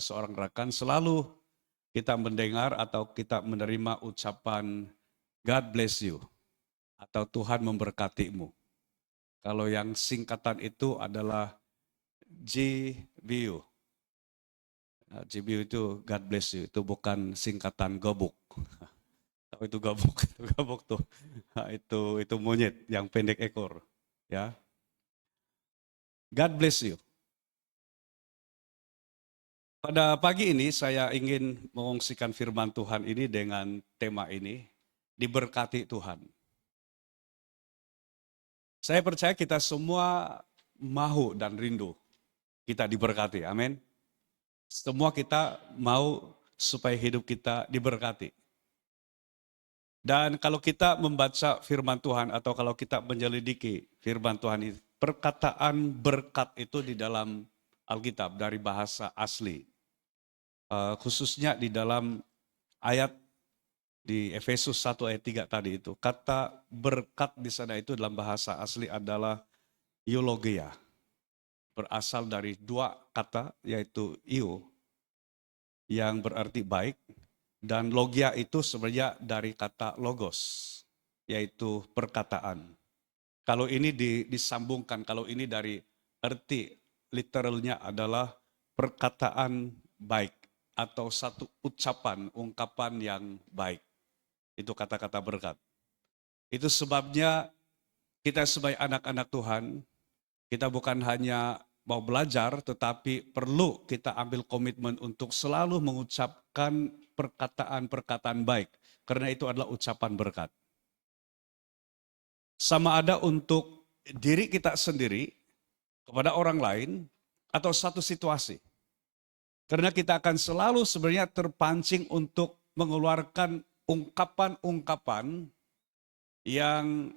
seorang rekan selalu kita mendengar atau kita menerima ucapan God bless you atau Tuhan memberkatimu. Kalau yang singkatan itu adalah GBU. GBU itu God bless you, itu bukan singkatan gobuk. Tahu itu gobuk, itu gobuk tuh. Itu monyet yang pendek ekor, ya. God bless you. Pada pagi ini saya ingin mengungsikan firman Tuhan ini dengan tema ini, diberkati Tuhan. Saya percaya kita semua mau dan rindu kita diberkati, amin. Semua kita mau supaya hidup kita diberkati. Dan kalau kita membaca firman Tuhan atau kalau kita menyelidiki firman Tuhan ini, perkataan berkat itu di dalam Alkitab dari bahasa asli. Khususnya di dalam ayat di Efesus 1 ayat 3 tadi itu. Kata berkat di sana itu dalam bahasa asli adalah eulogia. Berasal dari dua kata yaitu io yang berarti baik dan logia itu sebenarnya dari kata logos yaitu perkataan. Kalau ini disambungkan, kalau ini dari arti literalnya adalah perkataan baik atau satu ucapan, ungkapan yang baik. Itu kata-kata berkat. Itu sebabnya kita sebagai anak-anak Tuhan, kita bukan hanya mau belajar, tetapi perlu kita ambil komitmen untuk selalu mengucapkan perkataan-perkataan baik. Karena itu adalah ucapan berkat. Sama ada untuk diri kita sendiri, kepada orang lain, atau satu situasi. Karena kita akan selalu sebenarnya terpancing untuk mengeluarkan ungkapan-ungkapan yang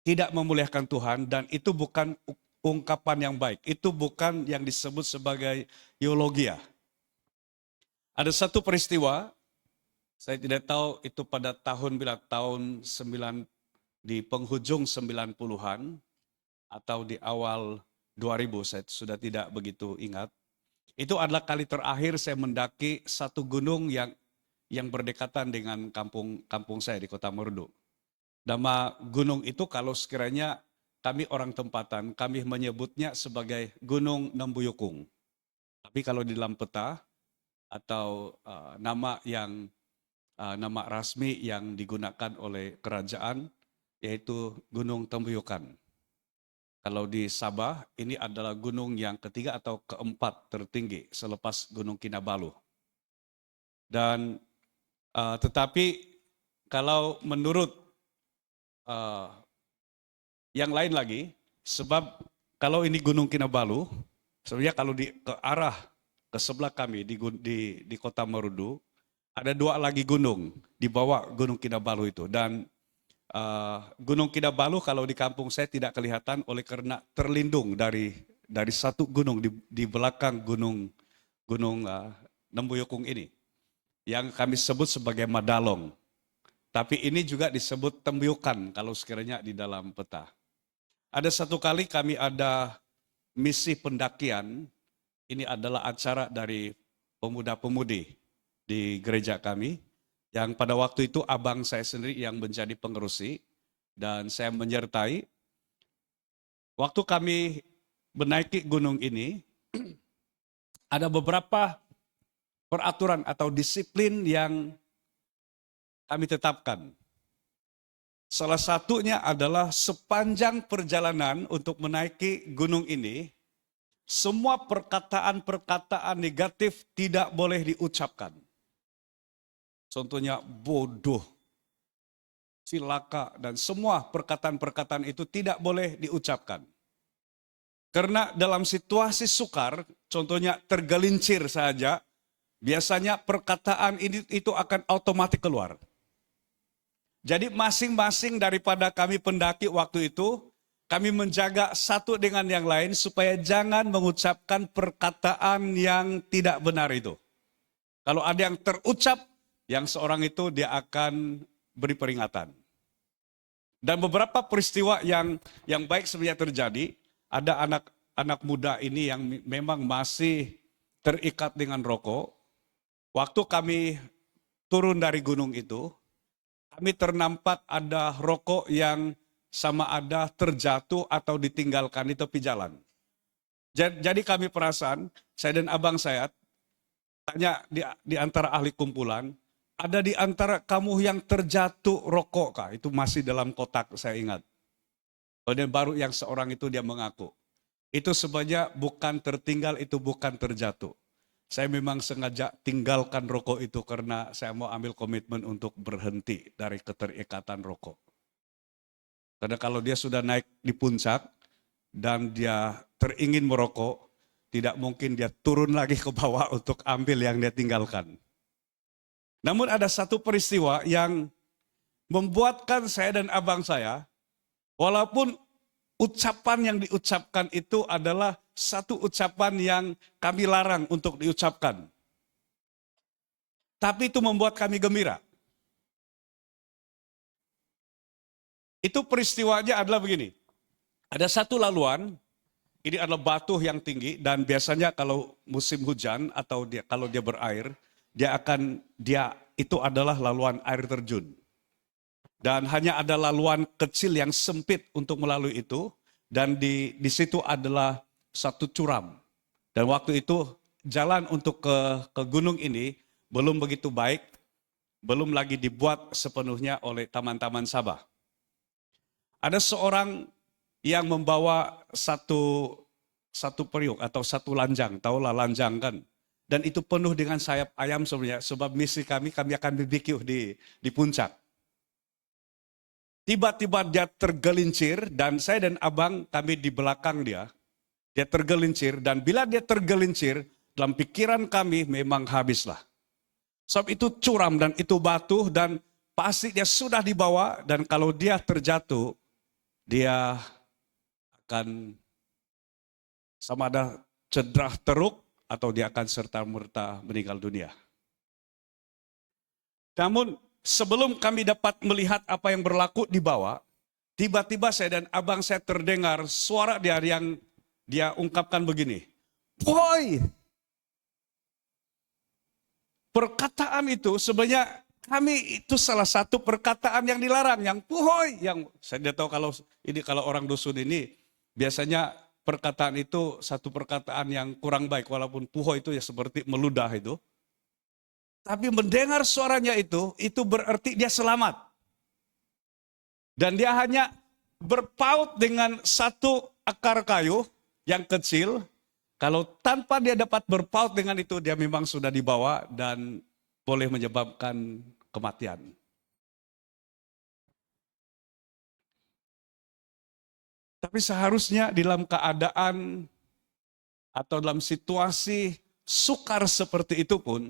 tidak memuliakan Tuhan dan itu bukan ungkapan yang baik. Itu bukan yang disebut sebagai eulogia. Ada satu peristiwa, saya tidak tahu itu pada tahun 9 di penghujung 90-an atau di awal 2000, saya sudah tidak begitu ingat. Itu adalah kali terakhir saya mendaki satu gunung yang berdekatan dengan kampung saya di Kota Merdu. Nama gunung itu kalau sekiranya kami orang tempatan, kami menyebutnya sebagai Gunung Nembuyukung. Tapi kalau di dalam peta atau nama rasmi yang digunakan oleh kerajaan yaitu Gunung Tembuyukan. Kalau di Sabah ini adalah gunung yang ketiga atau keempat tertinggi selepas Gunung Kinabalu. Dan tetapi kalau menurut yang lain lagi, sebab kalau ini Gunung Kinabalu, sebenarnya kalau ke sebelah kami di Kota Marudu, ada dua lagi gunung di bawah Gunung Kinabalu itu. Dan Gunung Kinabalu kalau di kampung saya tidak kelihatan oleh karena terlindung dari satu gunung di belakang gunung Nembuyukung ini, yang kami sebut sebagai Madalong. Tapi ini juga disebut Tembuyukan kalau sekiranya di dalam peta. Ada satu kali kami ada misi pendakian, ini adalah acara dari pemuda-pemudi di gereja kami, yang pada waktu itu abang saya sendiri yang menjadi pengerusi, dan saya menyertai. Waktu kami menaiki gunung ini, ada beberapa peraturan atau disiplin yang kami tetapkan. Salah satunya adalah sepanjang perjalanan untuk menaiki gunung ini, semua perkataan-perkataan negatif tidak boleh diucapkan. Contohnya bodoh, cilaka, dan semua perkataan-perkataan itu tidak boleh diucapkan. Karena dalam situasi sukar, contohnya tergelincir saja, biasanya perkataan ini itu akan otomatis keluar. Jadi masing-masing daripada kami pendaki waktu itu, kami menjaga satu dengan yang lain supaya jangan mengucapkan perkataan yang tidak benar itu. Kalau ada yang terucap, yang seorang itu dia akan beri peringatan. Dan beberapa peristiwa yang baik sebenarnya terjadi, ada anak muda ini yang memang masih terikat dengan rokok. Waktu kami turun dari gunung itu, kami ternampak ada rokok yang sama ada terjatuh atau ditinggalkan di tepi jalan. Jadi kami perasan, saya dan abang saya tanya di antara ahli kumpulan, ada di antara kamu yang terjatuh rokok kah? Itu masih dalam kotak, saya ingat. Kemudian baru yang seorang itu dia mengaku. Itu sebenarnya bukan tertinggal, itu bukan terjatuh. Saya memang sengaja tinggalkan rokok itu karena saya mau ambil komitmen untuk berhenti dari keterikatan rokok. Karena kalau dia sudah naik di puncak dan dia teringin merokok, tidak mungkin dia turun lagi ke bawah untuk ambil yang dia tinggalkan. Namun ada satu peristiwa yang membuatkan saya dan abang saya, walaupun ucapan yang diucapkan itu adalah satu ucapan yang kami larang untuk diucapkan. Tapi itu membuat kami gembira. Itu peristiwanya adalah begini. Ada satu laluan, ini adalah batu yang tinggi dan biasanya kalau musim hujan atau kalau dia berair, dia itu adalah laluan air terjun. Dan hanya ada laluan kecil yang sempit untuk melalui itu dan di situ adalah satu curam. Dan waktu itu jalan untuk ke gunung ini belum begitu baik, belum lagi dibuat sepenuhnya oleh Taman-Taman Sabah. Ada seorang yang membawa satu periuk atau satu lanjang, tahulah lanjang kan. Dan itu penuh dengan sayap ayam sebenarnya, sebab misi kami akan BBQ di puncak. Tiba-tiba dia tergelincir dan saya dan abang kami di belakang dia. Dia tergelincir dan bila dia tergelincir dalam pikiran kami memang habislah. Sebab itu curam dan itu batu dan pasti dia sudah dibawa dan kalau dia terjatuh dia akan sama ada cedera teruk atau dia akan serta-merta meninggal dunia. Namun sebelum kami dapat melihat apa yang berlaku di bawah, tiba-tiba saya dan abang saya terdengar suara dia yang dia ungkapkan begini, "Boy!" Perkataan itu sebenarnya kami itu salah satu perkataan yang dilarang, yang puhoi, yang saya tidak tahu kalau orang dusun ini biasanya perkataan itu satu perkataan yang kurang baik, walaupun puhoi itu ya seperti meludah itu. Tapi mendengar suaranya itu berarti dia selamat. Dan dia hanya berpaut dengan satu akar kayu yang kecil. Kalau tanpa dia dapat berpaut dengan itu, dia memang sudah dibawa dan boleh menyebabkan kematian. Tapi seharusnya dalam keadaan atau dalam situasi sukar seperti itu pun,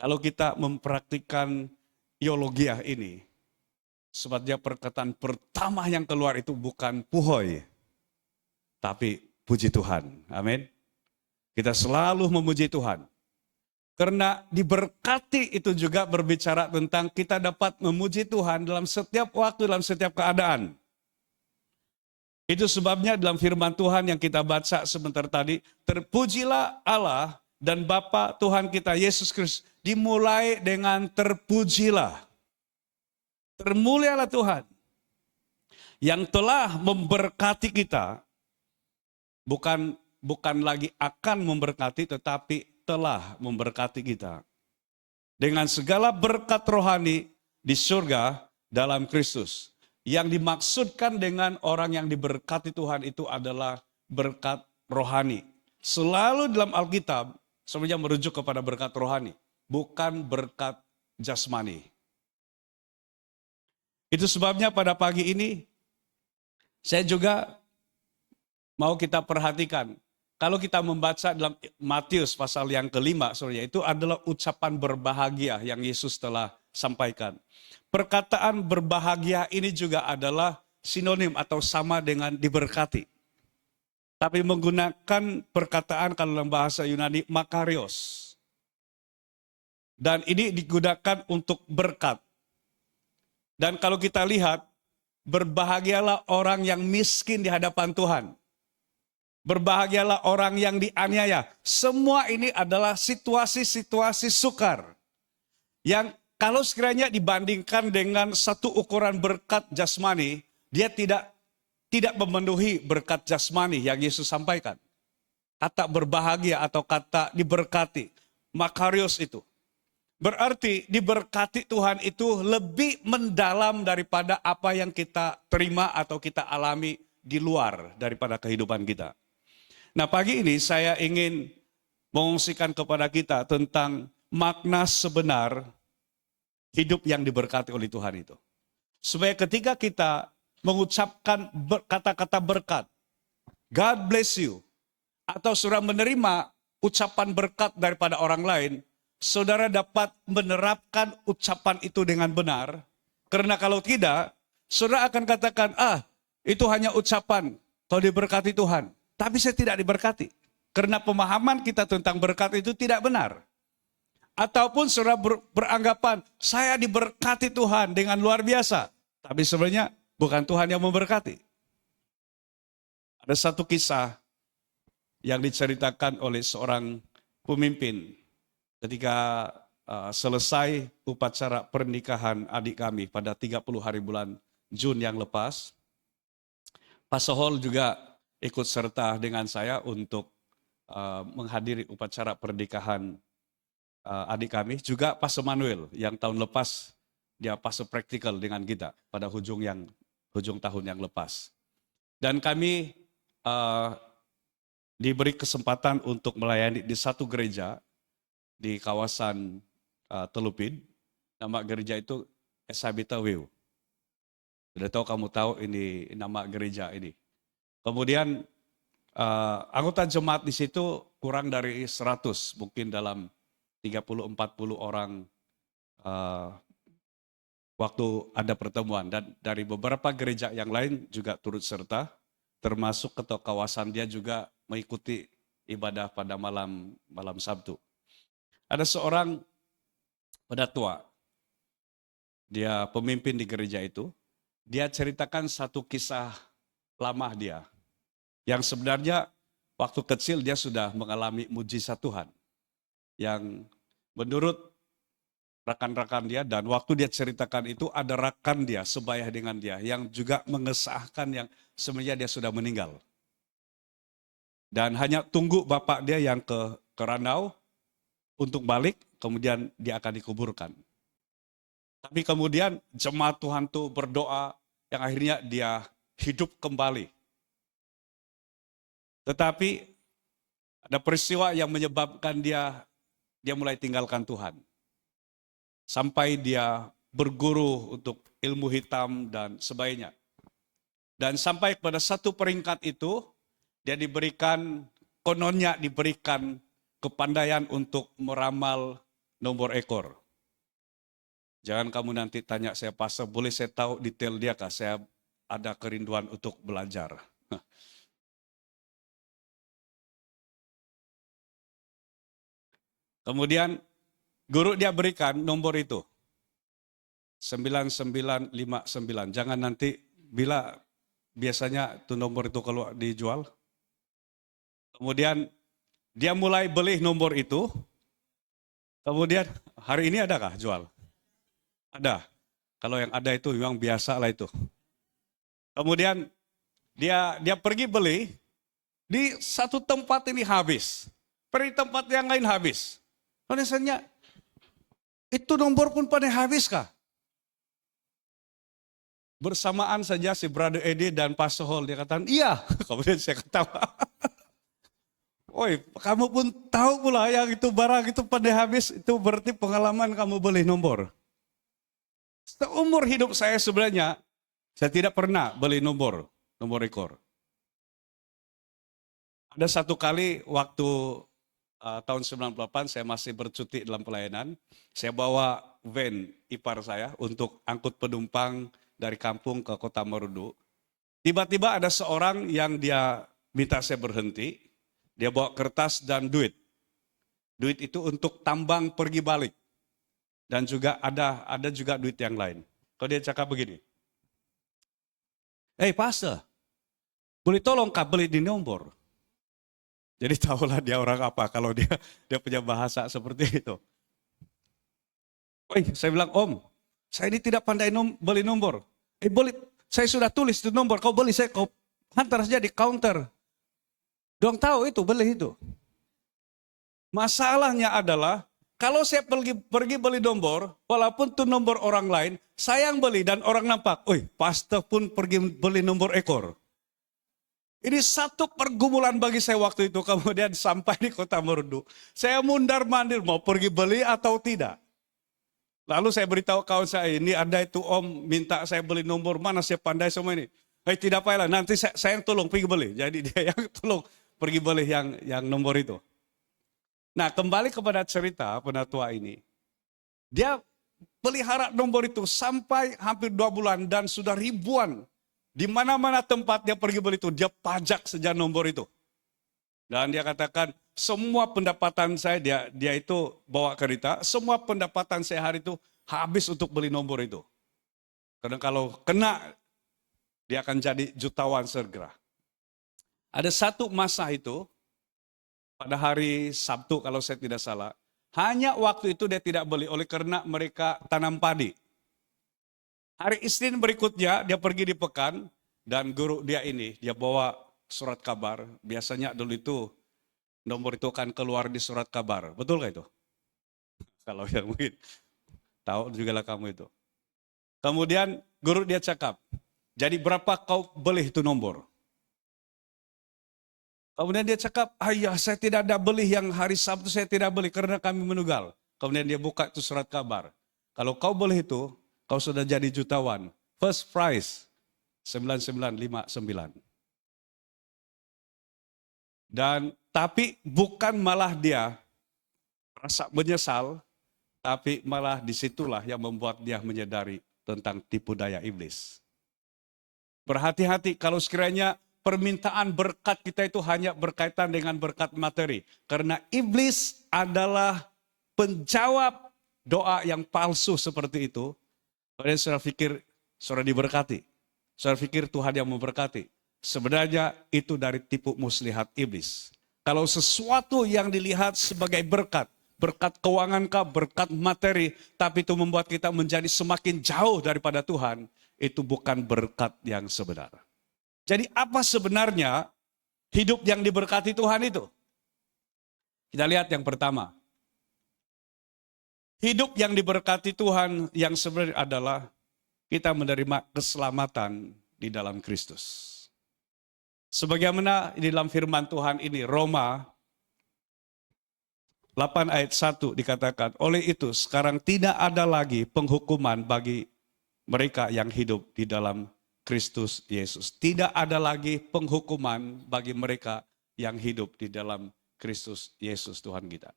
kalau kita mempraktikkan teologia ini, sebabnya perkataan pertama yang keluar itu bukan puhoi, tapi puji Tuhan. Amin. Kita selalu memuji Tuhan. Karena diberkati itu juga berbicara tentang kita dapat memuji Tuhan dalam setiap waktu, dalam setiap keadaan. Itu sebabnya dalam firman Tuhan yang kita baca sebentar tadi, terpujilah Allah dan Bapa Tuhan kita Yesus Kristus. Dimulai dengan terpujilah. Termulialah Tuhan yang telah memberkati kita. Bukan lagi akan memberkati, tetapi telah memberkati kita. Dengan segala berkat rohani di surga dalam Kristus. Yang dimaksudkan dengan orang yang diberkati Tuhan itu adalah berkat rohani. Selalu dalam Alkitab sebenarnya merujuk kepada berkat rohani. Bukan berkat jasmani. Itu sebabnya pada pagi ini saya juga mau kita perhatikan. Kalau kita membaca dalam Matius pasal yang kelima, itu adalah ucapan berbahagia yang Yesus telah sampaikan. Perkataan berbahagia ini juga adalah sinonim atau sama dengan diberkati. Tapi menggunakan perkataan kalau dalam bahasa Yunani makarios. Dan ini digunakan untuk berkat. Dan kalau kita lihat, berbahagialah orang yang miskin di hadapan Tuhan. Berbahagialah orang yang dianiaya. Semua ini adalah situasi-situasi sukar. Yang kalau sekiranya dibandingkan dengan satu ukuran berkat jasmani, dia tidak memenuhi berkat jasmani yang Yesus sampaikan. Kata berbahagia atau kata diberkati, makarios itu. Berarti diberkati Tuhan itu lebih mendalam daripada apa yang kita terima atau kita alami di luar daripada kehidupan kita. Nah, pagi ini saya ingin mengungsikan kepada kita tentang makna sebenar hidup yang diberkati oleh Tuhan itu. Supaya ketika kita mengucapkan kata-kata berkat, God bless you, atau saudara menerima ucapan berkat daripada orang lain, saudara dapat menerapkan ucapan itu dengan benar. Karena kalau tidak, saudara akan katakan, itu hanya ucapan, kau diberkati Tuhan. Tapi saya tidak diberkati. Karena pemahaman kita tentang berkat itu tidak benar. Ataupun saudara beranggapan, saya diberkati Tuhan dengan luar biasa. Tapi sebenarnya bukan Tuhan yang memberkati. Ada satu kisah yang diceritakan oleh seorang pemimpin ketika selesai upacara pernikahan adik kami pada 30 hari bulan Jun yang lepas. Pak Sohol juga ikut serta dengan saya untuk menghadiri upacara pernikahan adik kami. Juga Pak Manuel yang tahun lepas dia fase praktikal dengan kita pada hujung tahun yang lepas. Dan kami diberi kesempatan untuk melayani di satu gereja di kawasan Telupin. Nama gereja itu Esabita Wiu. Sudah tahu kamu tahu ini nama gereja ini. Kemudian anggota jemaat di situ kurang dari 100, mungkin dalam 30-40 orang waktu ada pertemuan. Dan dari beberapa gereja yang lain juga turut serta, termasuk ketua kawasan dia juga mengikuti ibadah pada malam Sabtu. Ada seorang pedatua, dia pemimpin di gereja itu, dia ceritakan satu kisah lama dia, yang sebenarnya waktu kecil dia sudah mengalami mujizat Tuhan, yang menurut rekan-rekan dia, dan waktu dia ceritakan itu ada rekan dia sebaya dengan dia, yang juga mengesahkan yang sebenarnya dia sudah meninggal. Dan hanya tunggu bapak dia yang ke Ranau untuk balik, kemudian dia akan dikuburkan. Tapi kemudian jemaat Tuhan itu berdoa, yang akhirnya dia hidup kembali. Tetapi ada peristiwa yang menyebabkan dia mulai tinggalkan Tuhan. Sampai dia berguru untuk ilmu hitam dan sebagainya. Dan sampai pada satu peringkat itu, dia kononnya diberikan kepandaian untuk meramal nomor ekor. Jangan kamu nanti tanya saya, pastor, boleh saya tahu detail dia kah? Saya ada kerinduan untuk belajar. Kemudian guru dia berikan nomor itu. 9959. Jangan nanti bila biasanya itu nomor itu kalau dijual. Kemudian dia mulai beli nomor itu. Kemudian hari ini adakah jual? Ada. Kalau yang ada itu memang biasa lah itu. Kemudian dia pergi beli, di satu tempat ini habis. Pergi tempat yang lain habis. Kemudian itu nomor pun pada habis kah? Bersamaan saja si Brother Edi dan Pak Sohol, dia katakan, iya. Kemudian saya ketawa. Oi, kamu pun tahu pula yang itu barang itu pada habis, itu berarti pengalaman kamu beli nomor. Seumur hidup saya sebenarnya, saya tidak pernah beli nomor ekor. Ada satu kali waktu tahun 98 saya masih bercuti dalam pelayanan, saya bawa van ipar saya untuk angkut penumpang dari kampung ke Kota Merudu. Tiba-tiba ada seorang yang dia minta saya berhenti, dia bawa kertas dan duit. Duit itu untuk tambang pergi balik. Dan juga ada juga duit yang lain. Kalau dia cakap begini, pastor, boleh tolong kah beli di nomor? Jadi tahulah dia orang apa kalau dia punya bahasa seperti itu. Woi, saya bilang, Om, saya ini tidak pandai beli nomor. Boleh, saya sudah tulis itu nomor, kau beli, kau hantar saja di counter. Dong tahu itu, beli itu. Masalahnya adalah, kalau saya pergi beli nomor, walaupun itu nomor orang lain, saya yang beli dan orang nampak, pastor pun pergi beli nomor ekor. Ini satu pergumulan bagi saya waktu itu, kemudian sampai di Kota Merdu. Saya mundar-mandir, mau pergi beli atau tidak. Lalu saya beritahu kawan saya, ini ada itu Om minta saya beli nomor, mana saya pandai semua ini. Tidak payahlah, nanti saya yang tolong pergi beli. Jadi dia yang tolong pergi beli yang nomor itu. Nah, kembali kepada cerita penatua ini. Dia pelihara nomor itu sampai hampir 2 bulan dan sudah ribuan. Di mana-mana tempat dia pergi beli itu, dia pajak saja nomor itu. Dan dia katakan, semua pendapatan saya, dia itu bawa kereta, semua pendapatan saya hari itu habis untuk beli nomor itu. Karena kalau kena, dia akan jadi jutawan segera. Ada satu masa itu, pada hari Sabtu kalau saya tidak salah, hanya waktu itu dia tidak beli oleh karena mereka tanam padi. Hari Isnin berikutnya dia pergi di pekan dan guru dia ini, dia bawa surat kabar. Biasanya dulu itu nomor itu akan keluar di surat kabar. Betul gak itu? Kalau yang mungkin tahu juga lah kamu itu. Kemudian guru dia cakap, jadi berapa kau beli itu nomor? Kemudian dia cakap, ayah saya tidak ada beli yang hari Sabtu saya tidak beli karena kami menunggal. Kemudian dia buka itu surat kabar. Kalau kau beli itu, kau sudah jadi jutawan. First prize, 9959. Dan tapi bukan malah dia rasa menyesal, tapi malah disitulah yang membuat dia menyadari tentang tipu daya iblis. Berhati-hati kalau sekiranya permintaan berkat kita itu hanya berkaitan dengan berkat materi. Karena iblis adalah penjawab doa yang palsu seperti itu. Kalian saudara pikir saudara diberkati. Saudara pikir Tuhan yang memberkati. Sebenarnya itu dari tipu muslihat iblis. Kalau sesuatu yang dilihat sebagai berkat, berkat keuangan kah, berkat materi, tapi itu membuat kita menjadi semakin jauh daripada Tuhan, itu bukan berkat yang sebenar. Jadi apa sebenarnya hidup yang diberkati Tuhan itu? Kita lihat yang pertama. Hidup yang diberkati Tuhan yang sebenarnya adalah kita menerima keselamatan di dalam Kristus. Sebagaimana di dalam firman Tuhan ini, Roma 8 ayat 1 dikatakan, oleh itu sekarang tidak ada lagi penghukuman bagi mereka yang hidup di dalam Kristus Yesus. Tidak ada lagi penghukuman bagi mereka yang hidup di dalam Kristus Yesus Tuhan kita.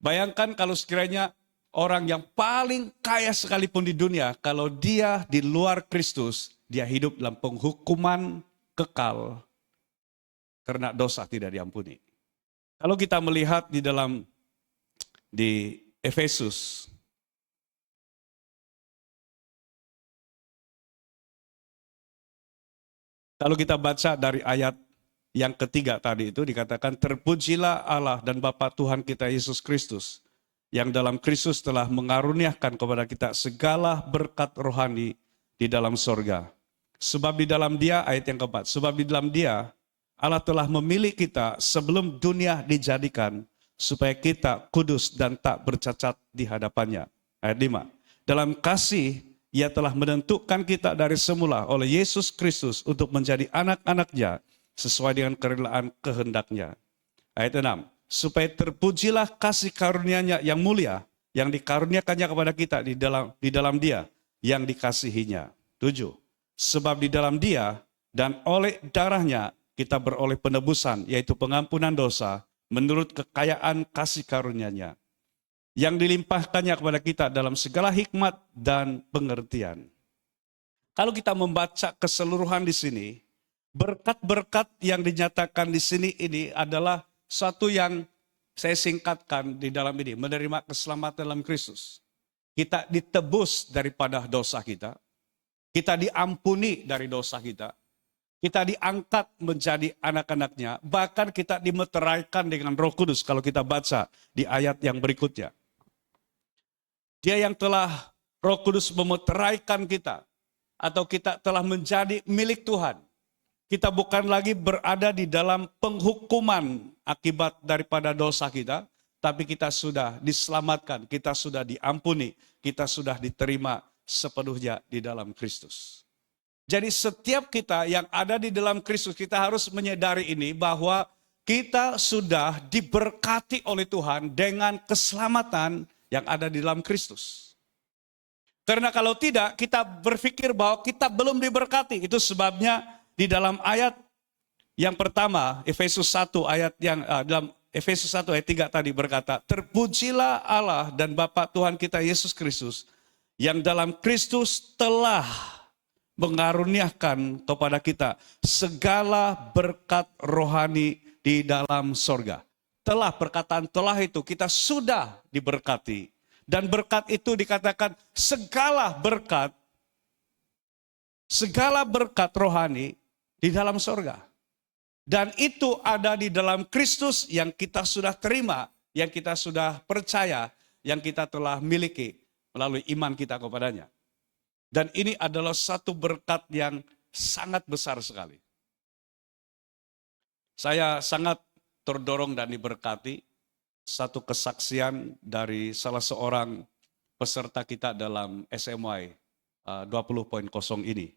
Bayangkan kalau sekiranya orang yang paling kaya sekalipun di dunia, kalau dia di luar Kristus, dia hidup dalam penghukuman kekal karena dosa tidak diampuni. Kalau kita melihat di Efesus, kalau kita baca dari ayat yang ketiga tadi itu dikatakan, terpujilah Allah dan Bapa Tuhan kita Yesus Kristus, yang dalam Kristus telah mengaruniakan kepada kita segala berkat rohani di dalam sorga. Sebab di dalam Dia, ayat yang keempat, sebab di dalam Dia Allah telah memilih kita sebelum dunia dijadikan, supaya kita kudus dan tak bercacat di hadapannya. Ayat 5, dalam kasih Ia telah menentukan kita dari semula oleh Yesus Kristus untuk menjadi anak-anak-Nya sesuai dengan kerelaan kehendak-Nya. Ayat 6, supaya terpujilah kasih karunia-Nya yang mulia, yang dikaruniakannya kepada kita di dalam Dia yang dikasihinya. 7, sebab di dalam Dia dan oleh darah-Nya kita beroleh penebusan, yaitu pengampunan dosa menurut kekayaan kasih karunia-Nya yang dilimpahkannya kepada kita dalam segala hikmat dan pengertian. Kalau kita membaca keseluruhan di sini, berkat-berkat yang dinyatakan di sini ini adalah suatu yang saya singkatkan di dalam ini, menerima keselamatan dalam Kristus. Kita ditebus daripada dosa kita diampuni dari dosa kita, Kita diangkat menjadi anak-anaknya, bahkan kita dimeteraikan dengan Roh Kudus kalau kita baca di ayat yang berikutnya. Dia yang telah Roh Kudus memeteraikan kita, atau kita telah menjadi milik Tuhan. Kita bukan lagi berada di dalam penghukuman akibat daripada dosa kita, tapi kita sudah diselamatkan, kita sudah diampuni, kita sudah diterima sepenuhnya di dalam Kristus. Jadi setiap kita yang ada di dalam Kristus, kita harus menyadari ini bahwa kita sudah diberkati oleh Tuhan dengan keselamatan yang ada di dalam Kristus. Karena kalau tidak, kita berpikir bahwa kita belum diberkati. Itu sebabnya di dalam ayat yang pertama, Efesus 1 ayat yang dalam Efesus 1 ayat 3 tadi berkata, terpujilah Allah dan Bapa Tuhan kita Yesus Kristus, yang dalam Kristus telah mengaruniakan kepada kita segala berkat rohani di dalam sorga. Telah, perkataan telah itu kita sudah diberkati. Dan berkat itu dikatakan segala berkat rohani di dalam sorga. Dan itu ada di dalam Kristus yang kita sudah terima, yang kita sudah percaya, yang kita telah miliki melalui iman kita kepadanya. Dan ini adalah satu berkat yang sangat besar sekali. Saya sangat terdorong dan diberkati satu kesaksian dari salah seorang peserta kita dalam SMY 20.0 ini.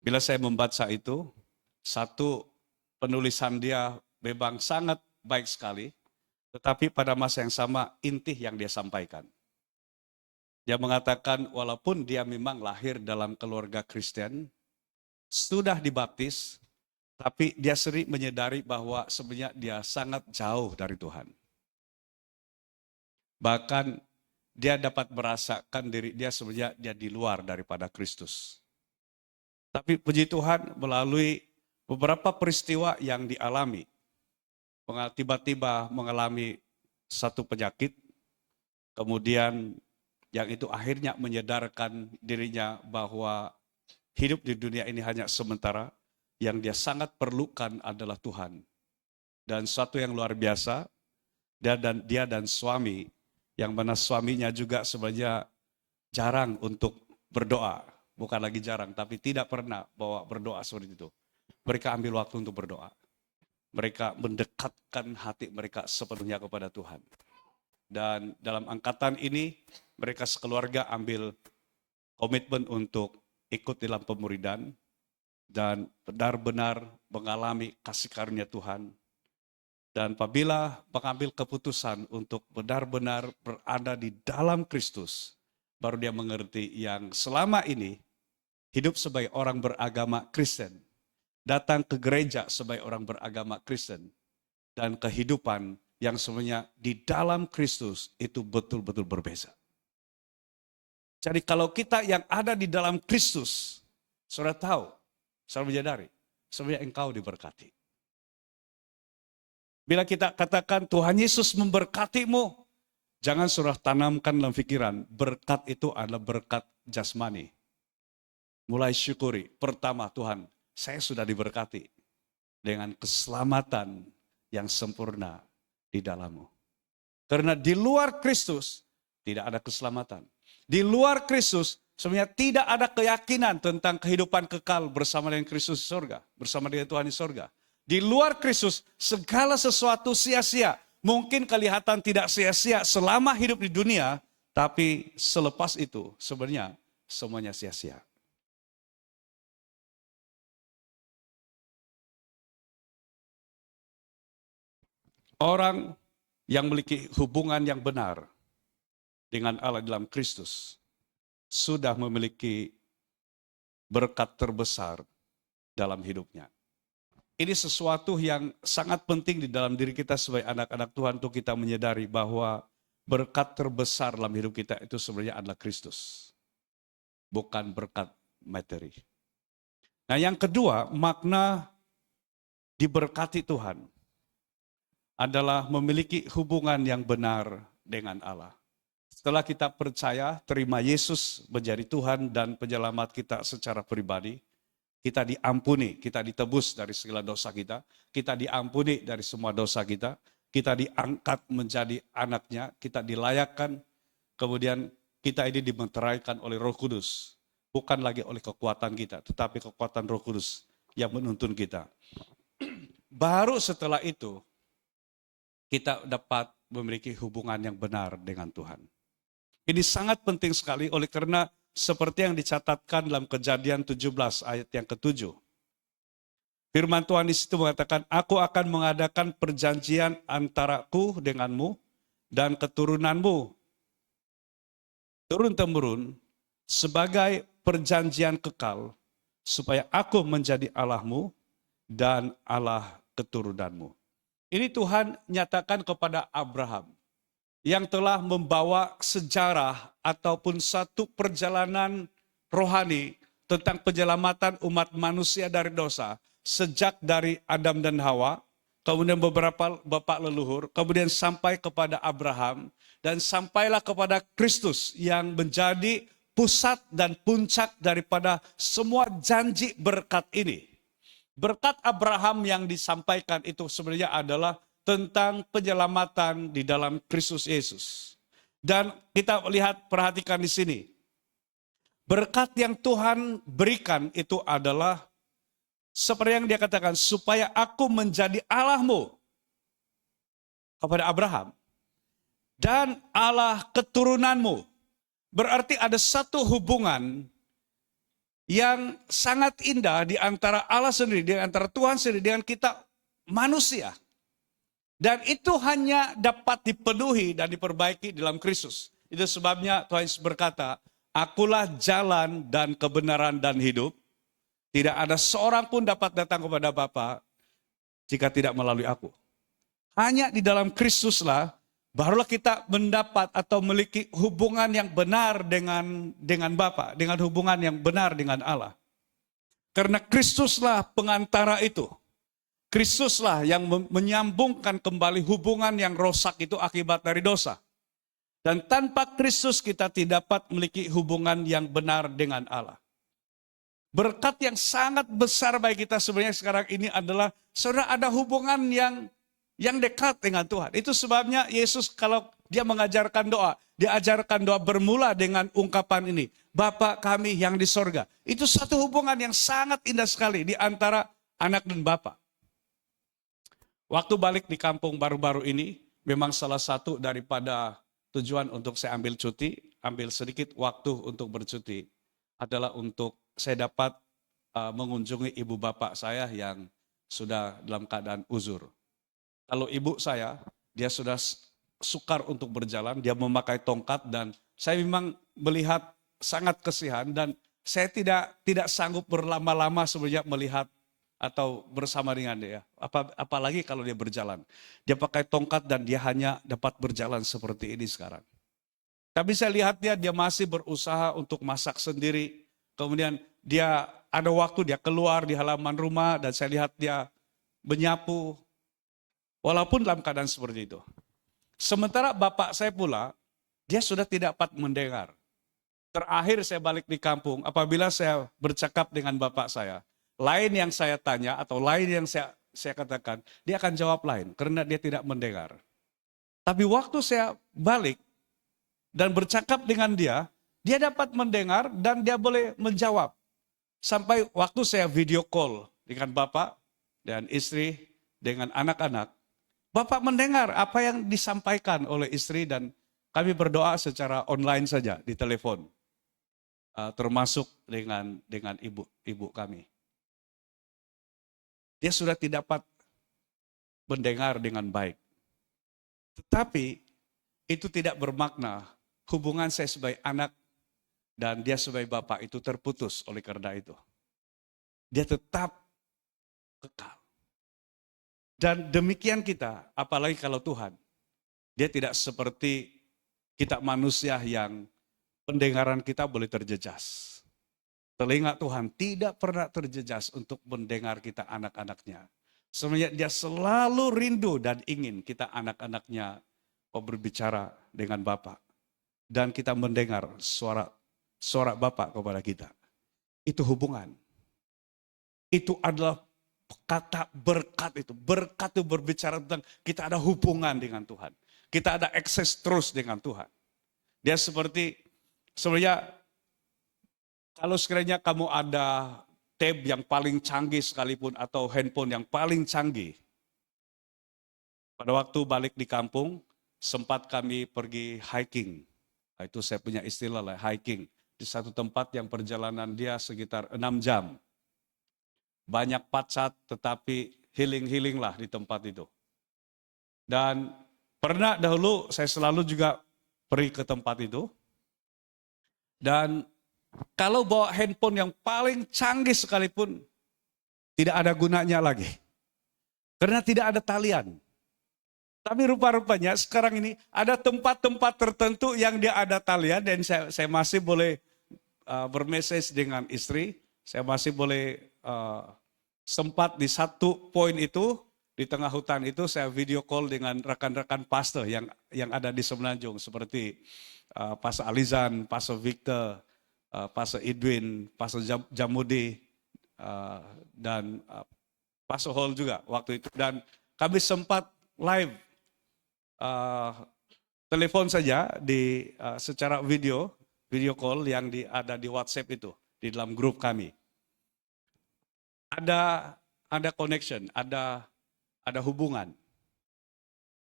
Bila saya membaca itu, satu penulisan dia memang sangat baik sekali, tetapi pada masa yang sama inti yang dia sampaikan. Dia mengatakan walaupun dia memang lahir dalam keluarga Kristen, sudah dibaptis, tapi dia sering menyadari bahwa sebenarnya dia sangat jauh dari Tuhan. Bahkan dia dapat merasakan diri dia sebenarnya dia di luar daripada Kristus. Tapi puji Tuhan melalui beberapa peristiwa yang dialami, tiba-tiba mengalami satu penyakit, kemudian yang itu akhirnya menyadarkan dirinya bahwa hidup di dunia ini hanya sementara, yang dia sangat perlukan adalah Tuhan. Dan suatu yang luar biasa, dia dan suami, yang mana suaminya juga sebenarnya jarang untuk berdoa. Bukan lagi jarang, tapi tidak pernah bawa berdoa seperti itu. Mereka ambil waktu untuk berdoa. Mereka mendekatkan hati mereka sepenuhnya kepada Tuhan. Dan dalam angkatan ini, mereka sekeluarga ambil komitmen untuk ikut dalam pemuridan dan benar-benar mengalami kasih karunia Tuhan. Dan apabila mengambil keputusan untuk benar-benar berada di dalam Kristus, baru dia mengerti yang selama ini hidup sebagai orang beragama Kristen, datang ke gereja sebagai orang beragama Kristen, dan kehidupan yang sebenarnya di dalam Kristus itu betul-betul berbeza. Jadi kalau kita yang ada di dalam Kristus, saudara tahu, saudara menyadari, sebenarnya engkau diberkati. Bila kita katakan Tuhan Yesus memberkatimu, jangan saudara tanamkan dalam pikiran, berkat itu adalah berkat jasmani. Mulai syukuri, pertama Tuhan, saya sudah diberkati dengan keselamatan yang sempurna di dalammu. Karena di luar Kristus tidak ada keselamatan. Di luar Kristus sebenarnya tidak ada keyakinan tentang kehidupan kekal bersama dengan Kristus di surga, bersama dengan Tuhan di surga. Di luar Kristus segala sesuatu sia-sia. Mungkin kelihatan tidak sia-sia selama hidup di dunia, tapi selepas itu sebenarnya semuanya sia-sia. Orang yang memiliki hubungan yang benar dengan Allah dalam Kristus sudah memiliki berkat terbesar dalam hidupnya. Ini sesuatu yang sangat penting di dalam diri kita sebagai anak-anak Tuhan untuk kita menyadari bahwa berkat terbesar dalam hidup kita itu sebenarnya adalah Kristus. Bukan berkat materi. Nah yang kedua, makna diberkati Tuhan adalah memiliki hubungan yang benar dengan Allah. Setelah kita percaya, terima Yesus menjadi Tuhan dan penyelamat kita secara pribadi, Kita diampuni, kita ditebus dari segala dosa kita diampuni dari semua dosa kita diangkat menjadi anaknya, kita dilayakkan, kemudian kita ini dimeteraikan oleh Roh Kudus. Bukan lagi oleh kekuatan kita, tetapi kekuatan Roh Kudus yang menuntun kita. Baru setelah itu, kita dapat memiliki hubungan yang benar dengan Tuhan. Ini sangat penting sekali oleh karena seperti yang dicatatkan dalam Kejadian 17 ayat yang ke-7. Firman Tuhan di situ mengatakan, aku akan mengadakan perjanjian antaraku denganmu dan keturunanmu turun-temurun sebagai perjanjian kekal, supaya aku menjadi Allahmu dan Allah keturunanmu. Ini Tuhan nyatakan kepada Abraham yang telah membawa sejarah ataupun satu perjalanan rohani tentang penyelamatan umat manusia dari dosa sejak dari Adam dan Hawa, kemudian beberapa bapak leluhur, kemudian sampai kepada Abraham, dan sampailah kepada Kristus yang menjadi pusat dan puncak daripada semua janji berkat ini. Berkat Abraham yang disampaikan itu sebenarnya adalah tentang penyelamatan di dalam Kristus Yesus. Dan kita lihat, perhatikan di sini. Berkat yang Tuhan berikan itu adalah seperti yang dia katakan, supaya aku menjadi Allahmu kepada Abraham dan Allah keturunanmu. Berarti ada satu hubungan yang sangat indah di antara Allah sendiri, di antara Tuhan sendiri dengan kita manusia. Dan itu hanya dapat dipenuhi dan diperbaiki dalam Kristus. Itu sebabnya Tuhan Yesus berkata, akulah jalan dan kebenaran dan hidup. Tidak ada seorang pun dapat datang kepada Bapa jika tidak melalui aku. Hanya di dalam Kristuslah barulah kita mendapat atau memiliki hubungan yang benar dengan Bapa, dengan hubungan yang benar dengan Allah. Karena Kristuslah pengantara itu. Kristuslah yang menyambungkan kembali hubungan yang rusak itu akibat dari dosa. Dan tanpa Kristus kita tidak dapat memiliki hubungan yang benar dengan Allah. Berkat yang sangat besar bagi kita sebenarnya sekarang ini adalah saudara ada hubungan yang dekat dengan Tuhan. Itu sebabnya Yesus kalau dia mengajarkan doa, dia ajarkan doa bermula dengan ungkapan ini. Bapa kami yang di sorga. Itu satu hubungan yang sangat indah sekali di antara anak dan Bapa. Waktu balik di kampung baru-baru ini, memang salah satu daripada tujuan untuk saya ambil cuti, ambil sedikit waktu untuk bercuti, adalah untuk saya dapat mengunjungi ibu bapak saya yang sudah dalam keadaan uzur. Kalau ibu saya, dia sudah sukar untuk berjalan, dia memakai tongkat dan saya memang melihat sangat kasihan dan saya tidak sanggup berlama-lama sebenarnya melihat atau bersama dengan dia. Apalagi kalau dia berjalan. Dia pakai tongkat dan dia hanya dapat berjalan seperti ini sekarang. Tapi saya lihat dia masih berusaha untuk masak sendiri. Kemudian dia ada waktu dia keluar di halaman rumah dan saya lihat dia menyapu. Walaupun dalam keadaan seperti itu. Sementara bapak saya pula, dia sudah tidak dapat mendengar. Terakhir saya balik di kampung, apabila saya bercakap dengan bapak saya, lain yang saya tanya atau lain yang saya katakan, dia akan jawab lain karena dia tidak mendengar. Tapi waktu saya balik dan bercakap dengan dia dapat mendengar dan dia boleh menjawab. Sampai waktu saya video call dengan bapak dan istri dengan anak-anak, bapak mendengar apa yang disampaikan oleh istri dan kami berdoa secara online saja di telepon, termasuk dengan ibu kami. Dia sudah tidak dapat mendengar dengan baik. Tetapi itu tidak bermakna hubungan saya sebagai anak dan dia sebagai bapak itu terputus oleh karena itu. Dia tetap kekal. Dan demikian kita, apalagi kalau Tuhan. Dia tidak seperti kita manusia yang pendengaran kita boleh terjejas. Telinga Tuhan tidak pernah terjejas untuk mendengar kita anak-anaknya. Sebenarnya dia selalu rindu dan ingin kita anak-anaknya berbicara dengan Bapa. Dan kita mendengar suara Bapa kepada kita. Itu hubungan. Itu adalah kata berkat itu. Berkat itu berbicara tentang kita ada hubungan dengan Tuhan. Kita ada akses terus dengan Tuhan. Dia seperti, sebenarnya kalau sekiranya kamu ada tab yang paling canggih sekalipun atau handphone yang paling canggih. Pada waktu balik di kampung, sempat kami pergi hiking. Nah, itu saya punya istilah lah, hiking. Di satu tempat yang perjalanan dia sekitar 6 jam. Banyak pacat tetapi healing-healing lah di tempat itu. Dan pernah dahulu saya selalu juga pergi ke tempat itu. Dan kalau bawa handphone yang paling canggih sekalipun, tidak ada gunanya lagi. Karena tidak ada talian. Tapi rupa-rupanya sekarang ini ada tempat-tempat tertentu yang dia ada talian dan saya masih boleh bermesej dengan istri. Saya masih boleh sempat di satu poin itu, di tengah hutan itu saya video call dengan rekan-rekan pastor yang ada di Semenanjung. Seperti Pastor Alizan, Pastor Victor, Pastor Edwin, Pastor Jamudi, dan Pastor Hall juga waktu itu. Dan kami sempat live telepon saja secara video call yang ada di WhatsApp itu, di dalam grup kami. Ada connection, ada hubungan.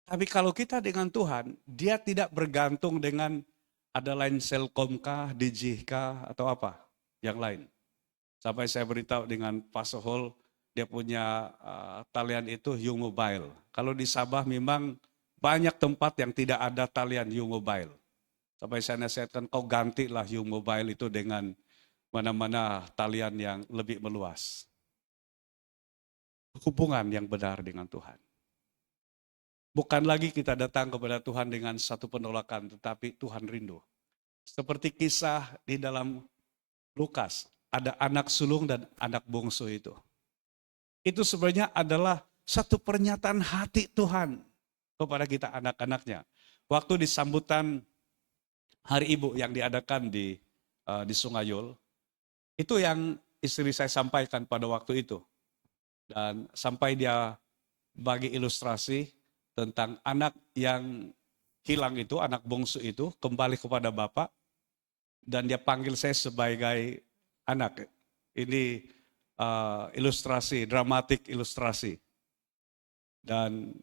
Tapi kalau kita dengan Tuhan, dia tidak bergantung dengan ada line Selkom kah, Digi kah, atau apa yang lain. Sampai saya beritahu dengan Pastor Hall, dia punya talian itu U Mobile. Kalau di Sabah memang banyak tempat yang tidak ada talian U Mobile. Sampai saya nasihatkan kau gantilah U Mobile itu dengan mana-mana talian yang lebih meluas. Hubungan yang benar dengan Tuhan. Bukan lagi kita datang kepada Tuhan dengan satu penolakan, tetapi Tuhan rindu. Seperti kisah di dalam Lukas, ada anak sulung dan anak bungsu itu. Itu sebenarnya adalah satu pernyataan hati Tuhan kepada kita anak-anaknya. Waktu di sambutan Hari Ibu yang diadakan di Sungayul, itu yang istri saya sampaikan pada waktu itu. Dan sampai dia bagi ilustrasi tentang anak yang hilang itu, anak bungsu itu kembali kepada bapak. Dan dia panggil saya sebagai anak. Ini ilustrasi, dramatik ilustrasi. Dan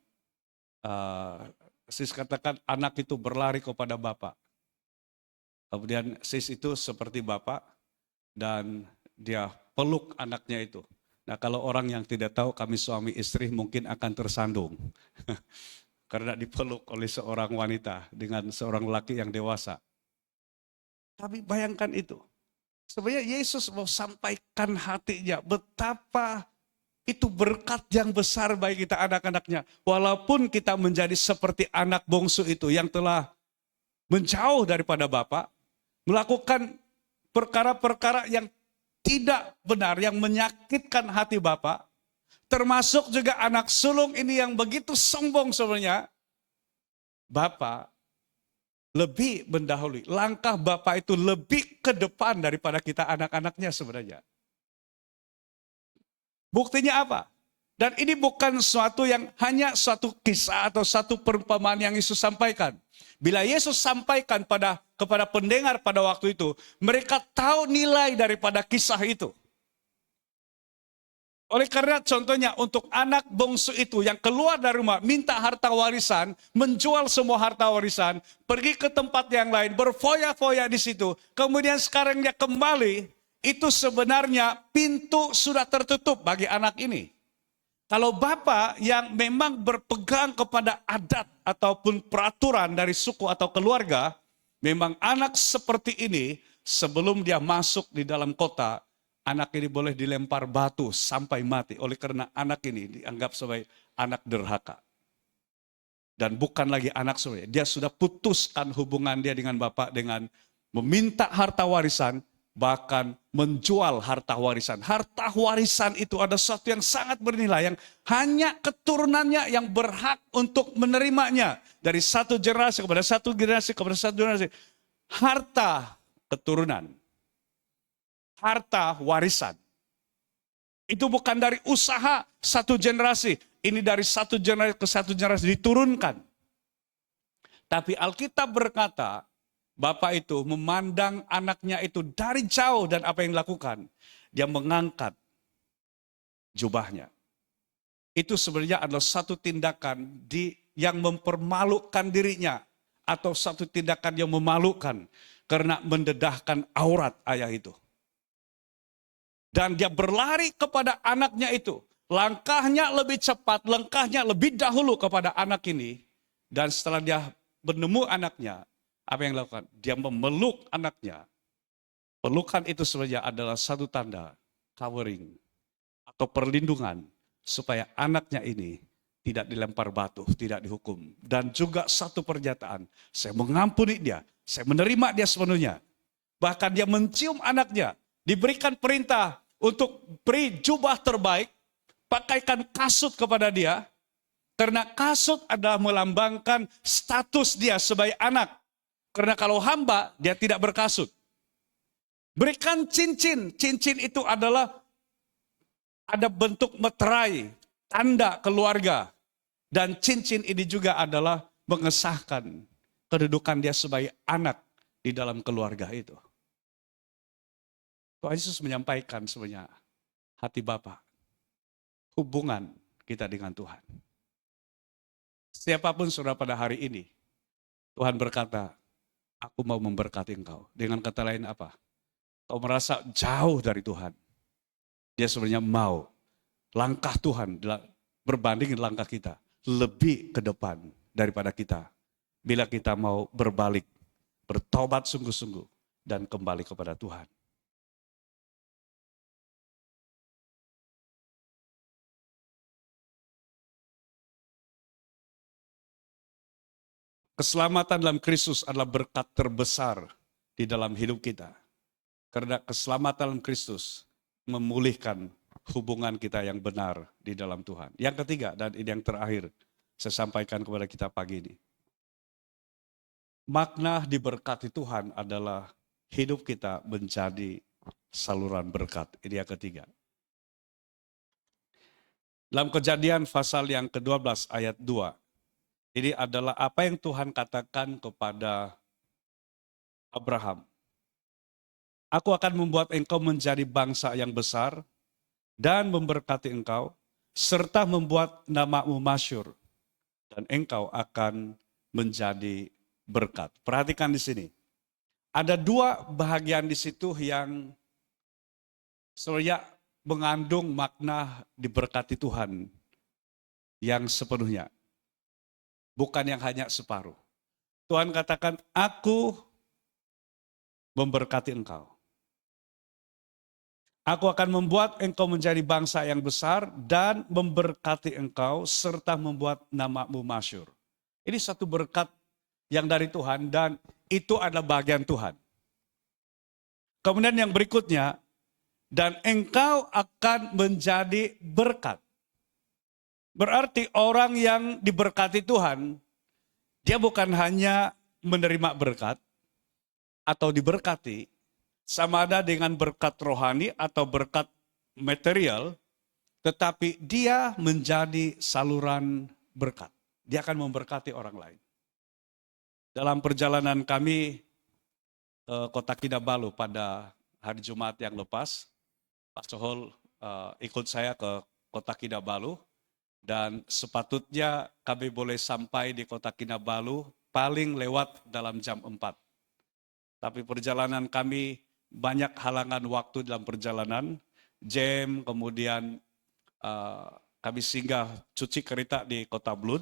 sis katakan anak itu berlari kepada bapak. Kemudian sis itu seperti bapak dan dia peluk anaknya itu. Nah kalau orang yang tidak tahu kami suami istri mungkin akan tersandung. Karena dipeluk oleh seorang wanita dengan seorang laki yang dewasa. Tapi bayangkan itu. Sebenarnya Yesus mau sampaikan hatinya betapa itu berkat yang besar bagi kita anak-anaknya. Walaupun kita menjadi seperti anak bungsu itu yang telah menjauh daripada Bapa, melakukan perkara-perkara yang tidak benar, yang menyakitkan hati Bapa, termasuk juga anak sulung ini yang begitu sombong sebenarnya, Bapa lebih mendahului. Langkah Bapak itu lebih ke depan daripada kita anak-anaknya sebenarnya. Buktinya apa? Dan ini bukan suatu yang hanya suatu kisah atau satu perumpamaan yang Yesus sampaikan. Bila Yesus sampaikan kepada pendengar pada waktu itu, mereka tahu nilai daripada kisah itu. Oleh karena contohnya untuk anak bungsu itu yang keluar dari rumah, minta harta warisan, menjual semua harta warisan, pergi ke tempat yang lain, berfoya-foya di situ. Kemudian sekarang dia kembali, itu sebenarnya pintu sudah tertutup bagi anak ini. Kalau bapak yang memang berpegang kepada adat ataupun peraturan dari suku atau keluarga, memang anak seperti ini sebelum dia masuk di dalam kota, anak ini boleh dilempar batu sampai mati. Oleh karena anak ini dianggap sebagai anak derhaka. Dan bukan lagi anak saudara. Dia sudah putuskan hubungan dia dengan bapak dengan meminta harta warisan, bahkan menjual harta warisan. Harta warisan itu ada sesuatu yang sangat bernilai, yang hanya keturunannya yang berhak untuk menerimanya. Dari satu generasi kepada satu generasi kepada satu generasi. Harta keturunan. Harta warisan. Itu bukan dari usaha satu generasi. Ini dari satu generasi ke satu generasi diturunkan. Tapi Alkitab berkata, Bapak itu memandang anaknya itu dari jauh dan apa yang dilakukan. Dia mengangkat jubahnya. Itu sebenarnya adalah satu tindakan yang mempermalukan dirinya. Atau satu tindakan yang memalukan. Karena mendedahkan aurat ayah itu. Dan dia berlari kepada anaknya itu. Langkahnya lebih cepat, langkahnya lebih dahulu kepada anak ini. Dan setelah dia menemu anaknya, apa yang dilakukan? Dia memeluk anaknya. Pelukan itu sebenarnya adalah satu tanda covering atau perlindungan supaya anaknya ini tidak dilempar batu, tidak dihukum. Dan juga satu pernyataan, saya mengampuni dia, saya menerima dia sepenuhnya. Bahkan dia mencium anaknya, diberikan perintah untuk beri jubah terbaik, pakaikan kasut kepada dia, karena kasut adalah melambangkan status dia sebagai anak. Karena kalau hamba, dia tidak berkasut. Berikan cincin. Cincin itu adalah ada bentuk meterai, tanda keluarga. Dan cincin ini juga adalah mengesahkan kedudukan dia sebagai anak di dalam keluarga itu. Tuhan Yesus menyampaikan sebenarnya hati Bapa, hubungan kita dengan Tuhan. Siapapun saudara pada hari ini, Tuhan berkata, aku mau memberkati engkau. Dengan kata lain apa? Kau merasa jauh dari Tuhan. Dia sebenarnya mau langkah Tuhan berbanding langkah kita. Lebih ke depan daripada kita. Bila kita mau berbalik, bertobat sungguh-sungguh dan kembali kepada Tuhan. Keselamatan dalam Kristus adalah berkat terbesar di dalam hidup kita. Karena keselamatan dalam Kristus memulihkan hubungan kita yang benar di dalam Tuhan. Yang ketiga dan ini yang terakhir saya sampaikan kepada kita pagi ini. Makna diberkati Tuhan adalah hidup kita menjadi saluran berkat. Ini yang ketiga. Dalam Kejadian pasal yang ke-12 ayat 2. Ini adalah apa yang Tuhan katakan kepada Abraham. Aku akan membuat engkau menjadi bangsa yang besar dan memberkati engkau, serta membuat namamu masyhur, dan engkau akan menjadi berkat. Perhatikan di sini. Ada dua bahagian di situ yang sebenarnya mengandung makna diberkati Tuhan yang sepenuhnya. Bukan yang hanya separuh. Tuhan katakan, aku memberkati engkau. Aku akan membuat engkau menjadi bangsa yang besar dan memberkati engkau serta membuat namamu masyhur. Ini satu berkat yang dari Tuhan dan itu adalah bagian Tuhan. Kemudian yang berikutnya, dan engkau akan menjadi berkat. Berarti orang yang diberkati Tuhan, dia bukan hanya menerima berkat atau diberkati, sama ada dengan berkat rohani atau berkat material, tetapi dia menjadi saluran berkat. Dia akan memberkati orang lain. Dalam perjalanan kami ke Kota Kinabalu pada hari Jumat yang lepas, Pak Sohol ikut saya ke Kota Kinabalu, dan sepatutnya kami boleh sampai di Kota Kinabalu paling lewat dalam jam 4. Tapi perjalanan kami banyak halangan waktu dalam perjalanan, jam, kemudian kami singgah cuci kereta di Kota Blud.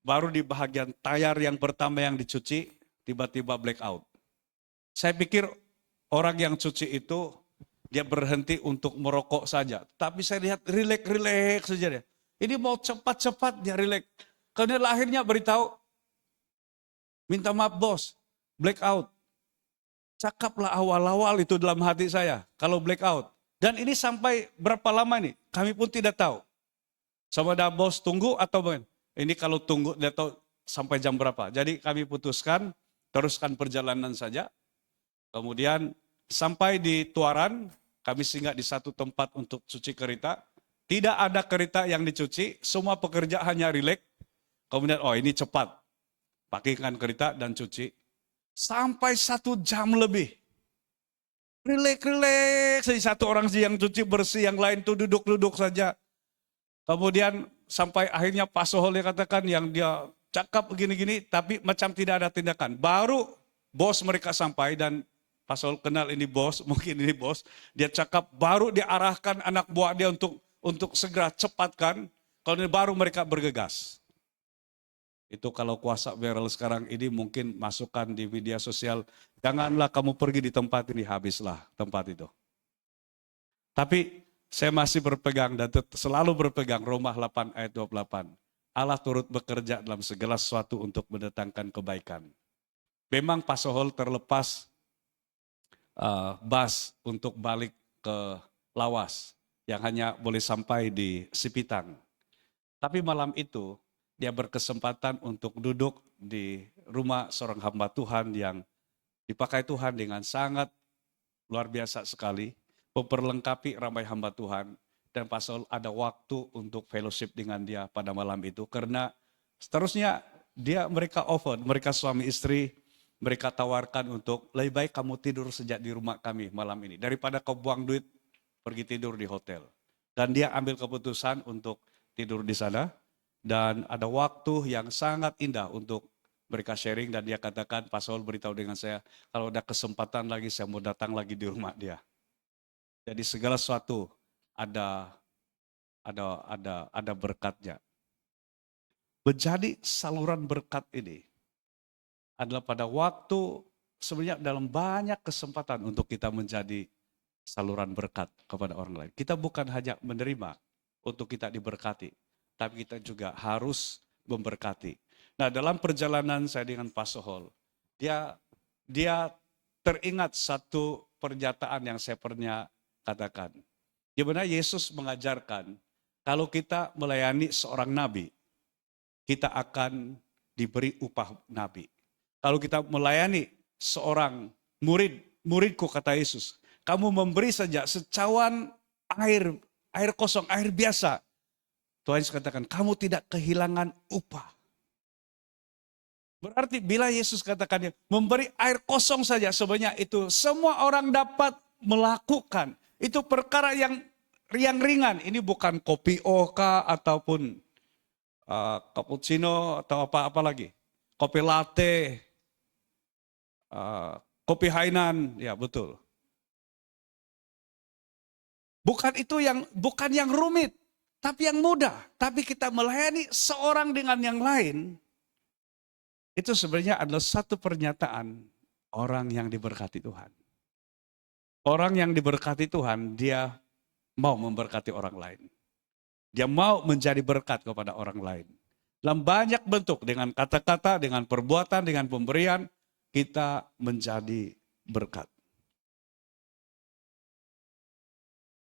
Baru di bahagian tayar yang pertama yang dicuci, tiba-tiba blackout. Saya pikir orang yang cuci itu, dia berhenti untuk merokok saja. Tapi saya lihat rileks saja dia. Ini mau cepat-cepat dia rileks. Kemudian akhirnya beritahu, minta maaf bos, blackout. Cakaplah awal-awal itu dalam hati saya, kalau blackout. Dan ini sampai berapa lama nih? Kami pun tidak tahu. Sama ada bos tunggu atau bagaimana? Ini kalau tunggu, tidak tahu sampai jam berapa. Jadi kami putuskan, teruskan perjalanan saja. Kemudian sampai di Tuaran, kami singgah di satu tempat untuk cuci kereta. Tidak ada kereta yang dicuci, semua pekerja hanya rileks. Kemudian, oh ini cepat, pakaikan kereta dan cuci. Sampai 1 jam lebih. Rileks, satu orang sih yang cuci bersih, yang lain tuh duduk-duduk saja. Kemudian sampai akhirnya Pak Sohol dia katakan yang dia cakap begini-gini, tapi macam tidak ada tindakan. Baru bos mereka sampai dan Pak Sohol kenal ini bos, mungkin ini bos. Dia cakap baru diarahkan anak buah dia untuk segera cepatkan. Kalau ini baru mereka bergegas. Itu kalau kuasa viral sekarang ini mungkin masukkan di media sosial. Janganlah kamu pergi di tempat ini, habislah tempat itu. Tapi saya masih berpegang dan selalu berpegang Roma 8 ayat 28. Allah turut bekerja dalam segala sesuatu untuk mendatangkan kebaikan. Memang Pak Sohol terlepas bus untuk balik ke Lawas yang hanya boleh sampai di Sipitang. Tapi malam itu dia berkesempatan untuk duduk di rumah seorang hamba Tuhan yang dipakai Tuhan dengan sangat luar biasa sekali, memperlengkapi ramai hamba Tuhan, dan Pak Saul ada waktu untuk fellowship dengan dia pada malam itu, karena seterusnya mereka offer, mereka suami istri, mereka tawarkan untuk lebih baik kamu tidur sejak di rumah kami malam ini, daripada kau buang duit pergi tidur di hotel. Dan dia ambil keputusan untuk tidur di sana, dan ada waktu yang sangat indah untuk mereka sharing, dan dia katakan, Pak Saul beritahu dengan saya, kalau ada kesempatan lagi saya mau datang lagi di rumah dia. Jadi segala sesuatu ada berkatnya. Menjadi saluran berkat ini adalah pada waktu sebenarnya dalam banyak kesempatan untuk kita menjadi saluran berkat kepada orang lain. Kita bukan hanya menerima untuk kita diberkati, tapi kita juga harus memberkati. Nah, dalam perjalanan saya dengan Pak Sohol, dia teringat satu pernyataan yang saya pernah katakan. Di mana Yesus mengajarkan, kalau kita melayani seorang nabi, kita akan diberi upah nabi. Kalau kita melayani seorang muridku kata Yesus, kamu memberi saja secawan air kosong, air biasa. Tuhan Yesus katakan, kamu tidak kehilangan upah. Berarti bila Yesus katakan memberi air kosong saja sebenarnya itu semua orang dapat melakukan. Itu perkara yang ringan. Ini bukan kopi oka ataupun cappuccino atau apa-apa lagi. Kopi latte, kopi Hainan, ya betul. Bukan yang rumit, tapi yang mudah. Tapi kita melayani seorang dengan yang lain, itu sebenarnya adalah satu pernyataan orang yang diberkati Tuhan. Orang yang diberkati Tuhan, dia mau memberkati orang lain. Dia mau menjadi berkat kepada orang lain. Dalam banyak bentuk, dengan kata-kata, dengan perbuatan, dengan pemberian, kita menjadi berkat.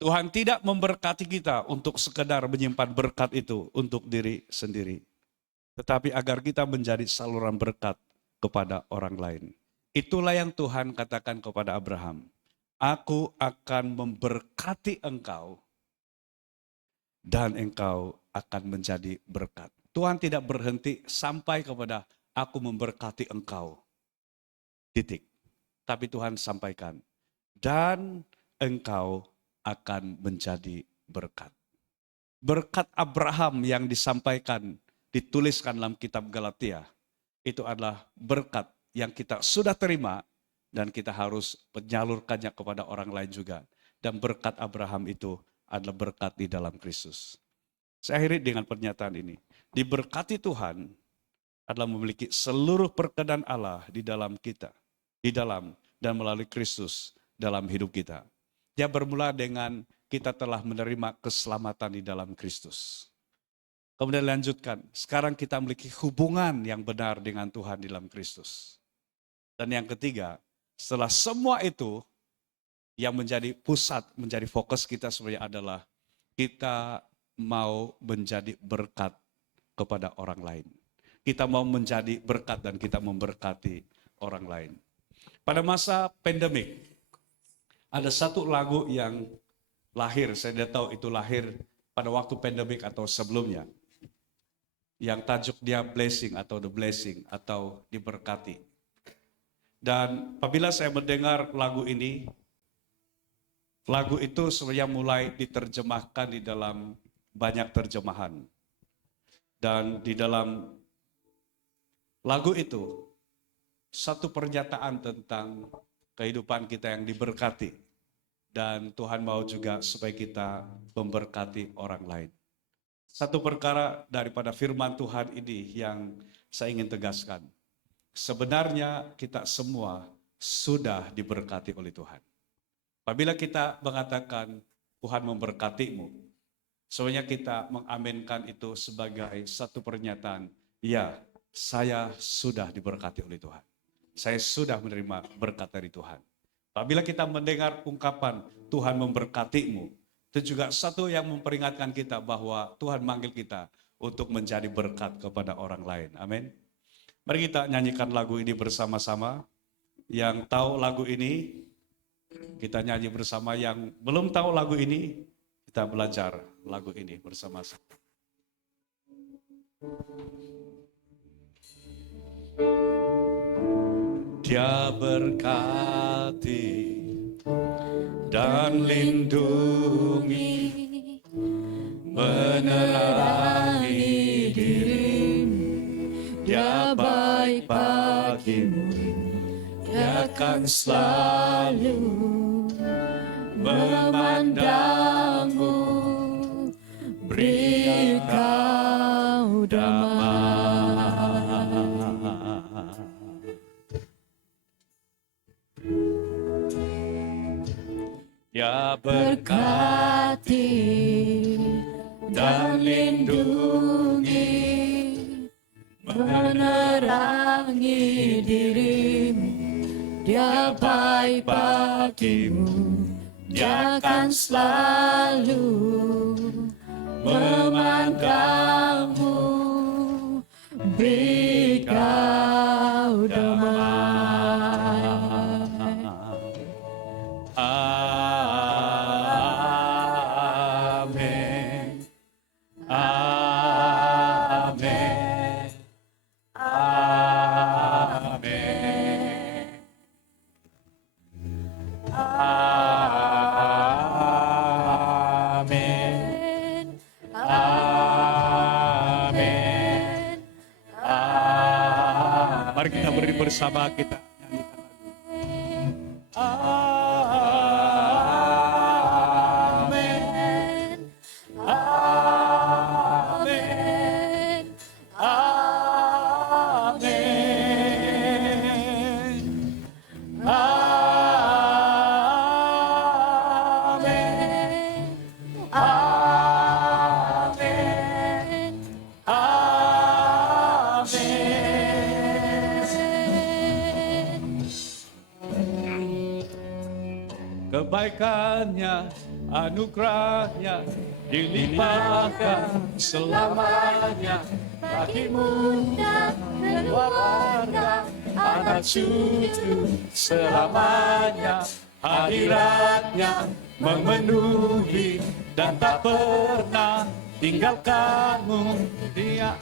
Tuhan tidak memberkati kita untuk sekedar menyimpan berkat itu untuk diri sendiri. Tetapi agar kita menjadi saluran berkat kepada orang lain. Itulah yang Tuhan katakan kepada Abraham. Aku akan memberkati engkau dan engkau akan menjadi berkat. Tuhan tidak berhenti sampai kepada aku memberkati engkau. Titik. Tapi Tuhan sampaikan, dan engkau akan menjadi berkat. Berkat Abraham yang disampaikan, dituliskan dalam kitab Galatia, itu adalah berkat yang kita sudah terima dan kita harus menyalurkannya kepada orang lain juga. Dan berkat Abraham itu adalah berkat di dalam Kristus. Saya akhiri dengan pernyataan ini. Diberkati Tuhan adalah memiliki seluruh perkenan Allah di dalam kita, di dalam dan melalui Kristus dalam hidup kita. Dia bermula dengan kita telah menerima keselamatan di dalam Kristus. Kemudian lanjutkan, sekarang kita memiliki hubungan yang benar dengan Tuhan di dalam Kristus. Dan yang ketiga, setelah semua itu, yang menjadi pusat, menjadi fokus kita sebenarnya adalah kita mau menjadi berkat kepada orang lain. Kita mau menjadi berkat dan kita memberkati orang lain. Pada masa pandemik, Ada satu lagu yang lahir, saya tidak tahu itu lahir pada waktu pandemik atau sebelumnya, yang tajuk dia Blessing atau The Blessing atau Diberkati. Dan apabila saya mendengar lagu ini, lagu itu sebenarnya mulai diterjemahkan di dalam banyak terjemahan. Dan di dalam lagu itu, satu pernyataan tentang kehidupan kita yang diberkati. Dan Tuhan mau juga supaya kita memberkati orang lain. Satu perkara daripada firman Tuhan ini yang saya ingin tegaskan. Sebenarnya kita semua sudah diberkati oleh Tuhan. Apabila kita mengatakan Tuhan memberkatimu, sebenarnya kita mengaminkan itu sebagai satu pernyataan. Ya, saya sudah diberkati oleh Tuhan. Saya sudah menerima berkat dari Tuhan. Apabila kita mendengar ungkapan Tuhan memberkatimu, itu juga satu yang memperingatkan kita bahwa Tuhan manggil kita untuk menjadi berkat kepada orang lain. Amin. Mari kita nyanyikan lagu ini bersama-sama. Yang tahu lagu ini, kita nyanyi bersama. Yang belum tahu lagu ini, kita belajar lagu ini bersama-sama. Dia berkati dan lindungi, menerangi dirimu. Dia baik bagimu, dia akan selalu memandangmu, beri kau damai. Dia berkati dan lindungi, menerangi dirimu. Dia baik bagimu, dia akan selalu memandangmu, beri kau damai. Amin. Amin. Amin. Amin. Amin. Mari kita beri bersama, kita nyanyikan lagu. Amin. Amin. Amin. Amin. Amin. Amin. Kebaikannya, anugerahnya dilimpahkan selamanya bagimu dan keluarga, anak cucu selamanya. Hadiratnya memenuhi dan tak pernah tinggalkanmu. Dia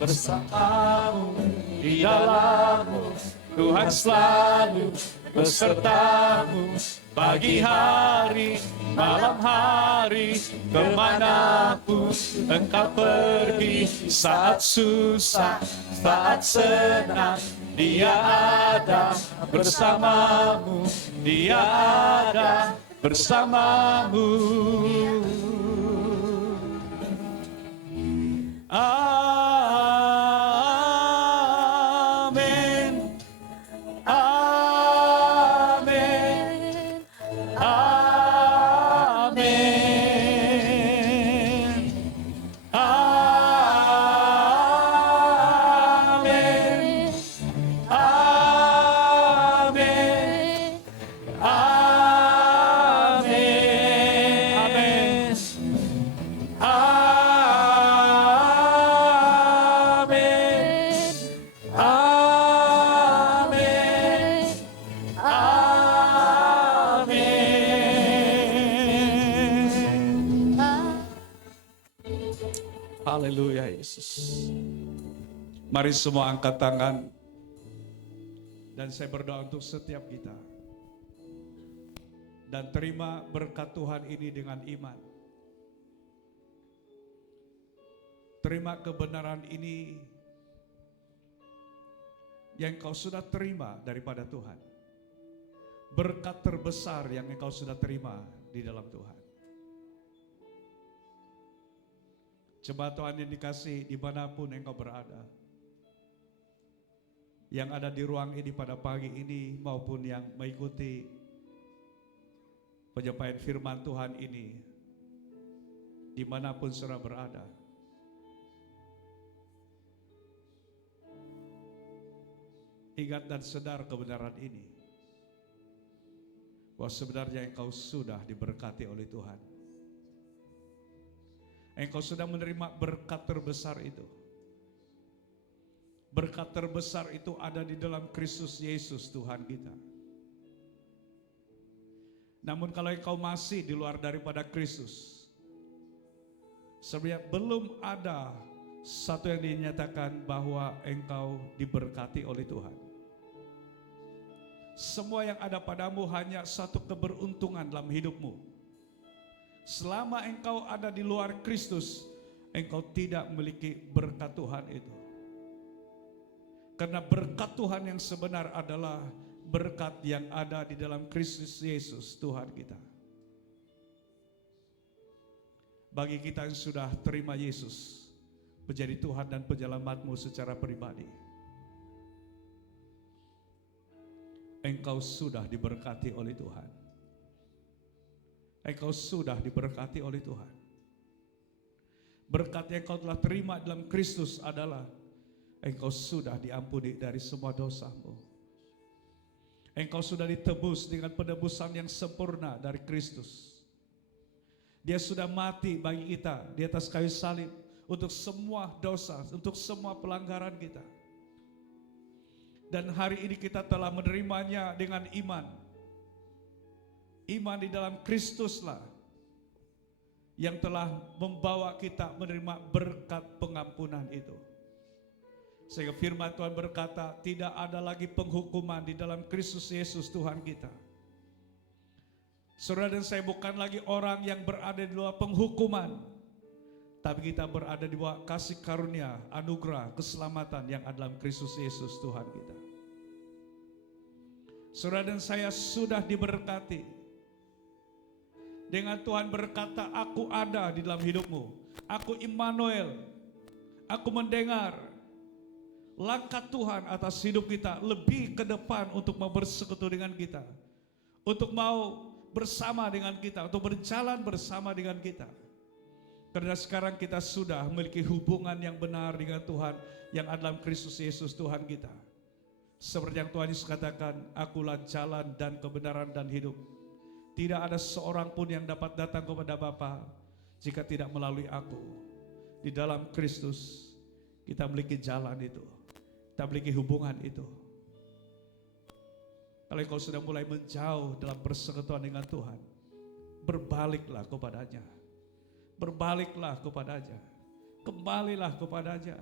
bersamamu di dalammu, Tuhan selalu besertamu pagi hari, malam hari, kemanapun engkau pergi, saat susah, saat senang, Dia ada bersamamu, Dia ada bersamamu. Amin. Amin. Amin. Amin. Amin. Amin. Amin. Yesus. Mari semua angkat tangan. Dan saya berdoa untuk setiap kita. Dan terima berkat Tuhan ini dengan iman. Terima kebenaran ini yang engkau sudah terima daripada Tuhan. Berkat terbesar yang engkau sudah terima di dalam Tuhan. Jemaat Tuhan yang dikasihi dimanapun engkau berada. Yang ada di ruang ini pada pagi ini maupun yang mengikuti penyampaian firman Tuhan ini dimanapun saudara berada. Ingat dan sadar kebenaran ini, bahwa sebenarnya engkau sudah diberkati oleh Tuhan. Engkau sudah menerima berkat terbesar itu. Berkat terbesar itu ada di dalam Kristus Yesus Tuhan kita. Namun kalau engkau masih di luar daripada Kristus, sebenarnya belum ada satu yang dinyatakan bahwa engkau diberkati oleh Tuhan. Semua yang ada padamu hanya satu keberuntungan dalam hidupmu. Selama engkau ada di luar Kristus, engkau tidak memiliki berkat Tuhan itu. Karena berkat Tuhan yang sebenar adalah berkat yang ada di dalam Kristus Yesus Tuhan kita. Bagi kita yang sudah terima Yesus menjadi Tuhan dan penyelamatmu secara pribadi, engkau sudah diberkati oleh Tuhan. Engkau sudah diberkati oleh Tuhan. Berkat yang engkau telah terima dalam Kristus adalah engkau sudah diampuni dari semua dosamu. Engkau sudah ditebus dengan penebusan yang sempurna dari Kristus. Dia sudah mati bagi kita di atas kayu salib untuk semua dosa, untuk semua pelanggaran kita. Dan hari ini kita telah menerimanya dengan iman. Iman di dalam Kristuslah yang telah membawa kita menerima berkat pengampunan itu. Sehingga firman Tuhan berkata, tidak ada lagi penghukuman di dalam Kristus Yesus Tuhan kita. Saudara dan saya bukan lagi orang yang berada di luar penghukuman, tapi kita berada di bawah kasih karunia, anugerah, keselamatan yang ada dalam Kristus Yesus Tuhan kita. Saudara dan saya sudah diberkati. Dengan Tuhan berkata, aku ada di dalam hidupmu. Aku Immanuel. Aku mendengar langkah Tuhan atas hidup kita lebih ke depan untuk mau bersekutu dengan kita. Untuk mau bersama dengan kita, untuk berjalan bersama dengan kita. Karena sekarang kita sudah memiliki hubungan yang benar dengan Tuhan yang ada dalam Kristus Yesus Tuhan kita. Seperti yang Tuhan Yesus katakan, akulah jalan dan kebenaran dan hidup. Tidak ada seorang pun yang dapat datang kepada Bapa jika tidak melalui aku. Di dalam Kristus kita memiliki jalan itu. Kita memiliki hubungan itu. Kalau engkau sudah mulai menjauh dalam persekutuan dengan Tuhan, berbaliklah kepadanya. Berbaliklah kepadanya. Kembalilah kepadanya.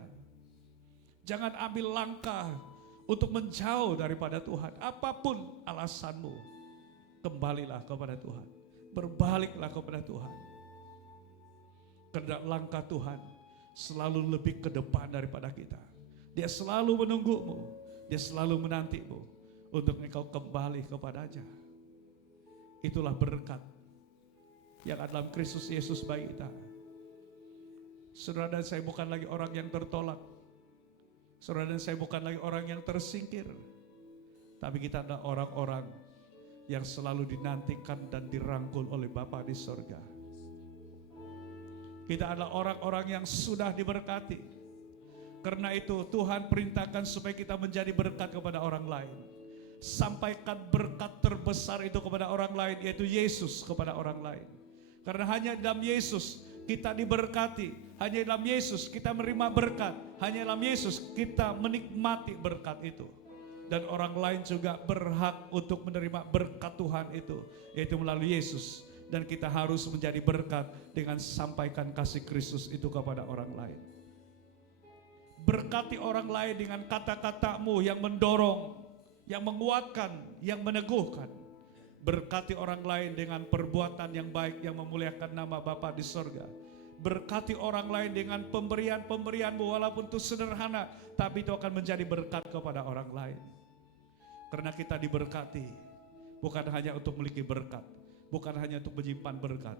Jangan ambil langkah untuk menjauh daripada Tuhan. Apapun alasanmu, kembalilah kepada Tuhan. Berbaliklah kepada Tuhan. Karena langkah Tuhan selalu lebih ke depan daripada kita. Dia selalu menunggumu. Dia selalu menantimu untuk engkau kembali kepadanya. Itulah berkat yang ada dalam Kristus Yesus bagi kita. Saudara dan saya bukan lagi orang yang tertolak. Saudara dan saya bukan lagi orang yang tersingkir. Tapi kita adalah orang-orang yang selalu dinantikan dan dirangkul oleh Bapa di sorga. Kita adalah orang-orang yang sudah diberkati. Karena itu Tuhan perintahkan supaya kita menjadi berkat kepada orang lain. Sampaikan berkat terbesar itu kepada orang lain, yaitu Yesus kepada orang lain. Karena hanya dalam Yesus kita diberkati. Hanya dalam Yesus kita menerima berkat. Hanya dalam Yesus kita menikmati berkat itu. Dan orang lain juga berhak untuk menerima berkat Tuhan itu, yaitu melalui Yesus. Dan kita harus menjadi berkat dengan sampaikan kasih Kristus itu kepada orang lain. Berkati orang lain dengan kata-katamu yang mendorong, yang menguatkan, yang meneguhkan. Berkati orang lain dengan perbuatan yang baik yang memuliakan nama Bapa di sorga. Berkati orang lain dengan pemberian-pemberianmu walaupun itu sederhana, tapi itu akan menjadi berkat kepada orang lain. Karena kita diberkati, bukan hanya untuk memiliki berkat, bukan hanya untuk menyimpan berkat,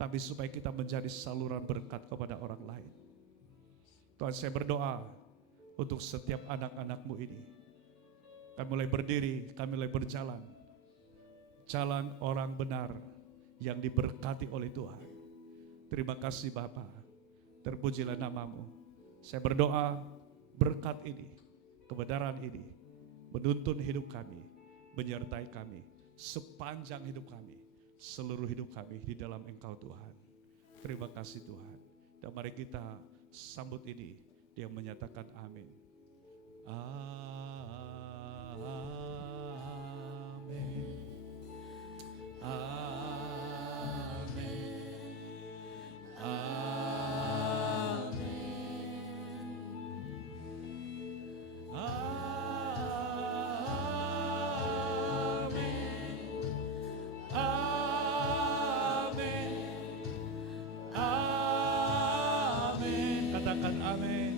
tapi supaya kita menjadi saluran berkat kepada orang lain. Tuhan, saya berdoa untuk setiap anak-anak-Mu ini. Kami mulai berdiri, kami mulai berjalan. Jalan orang benar yang diberkati oleh Tuhan. Terima kasih Bapa, terpujilah nama-Mu. Saya berdoa berkat ini, kebenaran ini, menuntun hidup kami, menyertai kami, sepanjang hidup kami, seluruh hidup kami di dalam Engkau Tuhan. Terima kasih Tuhan. Dan mari kita sambut ini, dia menyatakan amin. Amin. Katakan amin.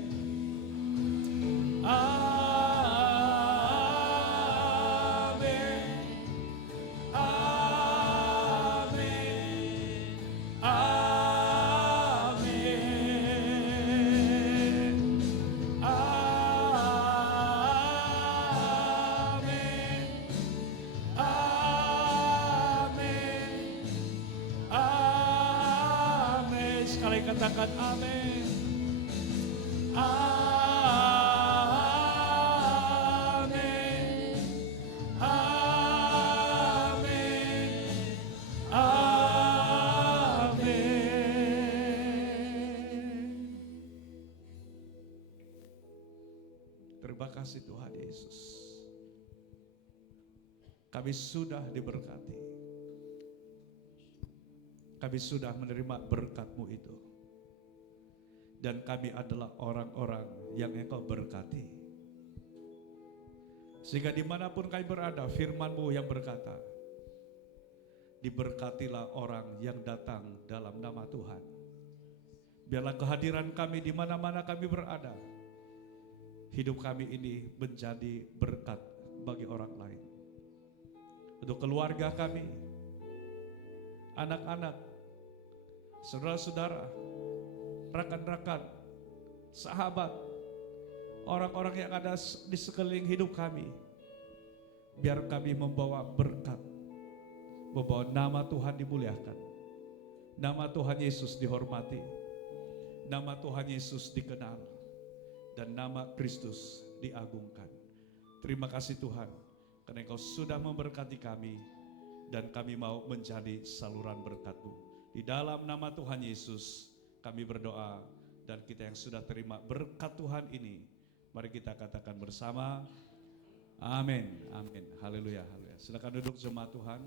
Sekali katakan amin. Amin. Amin. Amin. Terima kasih Tuhan Yesus. Kami sudah diberkati. Kami sudah menerima berkat-Mu itu. Dan kami adalah orang-orang yang Engkau berkati. Sehingga dimanapun kami berada, firman-Mu yang berkata, diberkatilah orang yang datang dalam nama Tuhan. Biarlah kehadiran kami di mana-mana kami berada, hidup kami ini menjadi berkat bagi orang lain. Untuk keluarga kami, anak-anak, saudara-saudara, rekan-rekan, sahabat, orang-orang yang ada di sekeliling hidup kami, biar kami membawa berkat, membawa nama Tuhan dimuliakan, nama Tuhan Yesus dihormati, nama Tuhan Yesus dikenal, dan nama Kristus diagungkan. Terima kasih Tuhan, karena Engkau sudah memberkati kami, dan kami mau menjadi saluran berkat-Mu. Di dalam nama Tuhan Yesus kami berdoa, dan kita yang sudah terima berkat Tuhan ini, mari kita katakan bersama, amin, amin, haleluya, haleluya. Silakan duduk jemaat Tuhan.